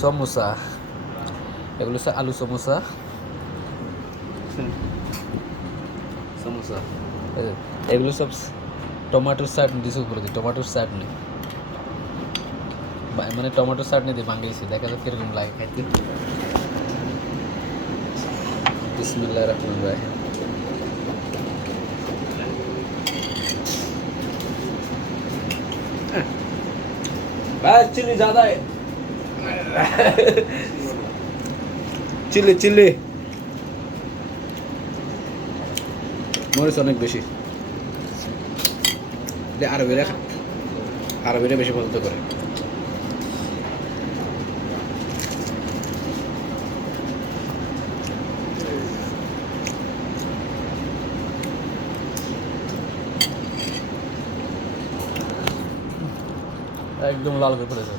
সমোসা, এগুলো হচ্ছে আলু সমোসা। সমোসা এগুলো সব টমেটোর চাটনি দিছে উপরে দিয়ে, টমেটোর চাটনি মানে টমেটোর চাটনি দিয়ে বানিয়েছি, দেখা যাক কিরকম লাগে খাইতে। বিসমিল্লাহির রহমানির রহিম। भाई चिल्ली ज्यादा है, চিল্লি চিল্লি মরিচ অনেক বেশি, আরবিরা বেশি পছন্দ করে। একদম লাল করে ফেলেছে।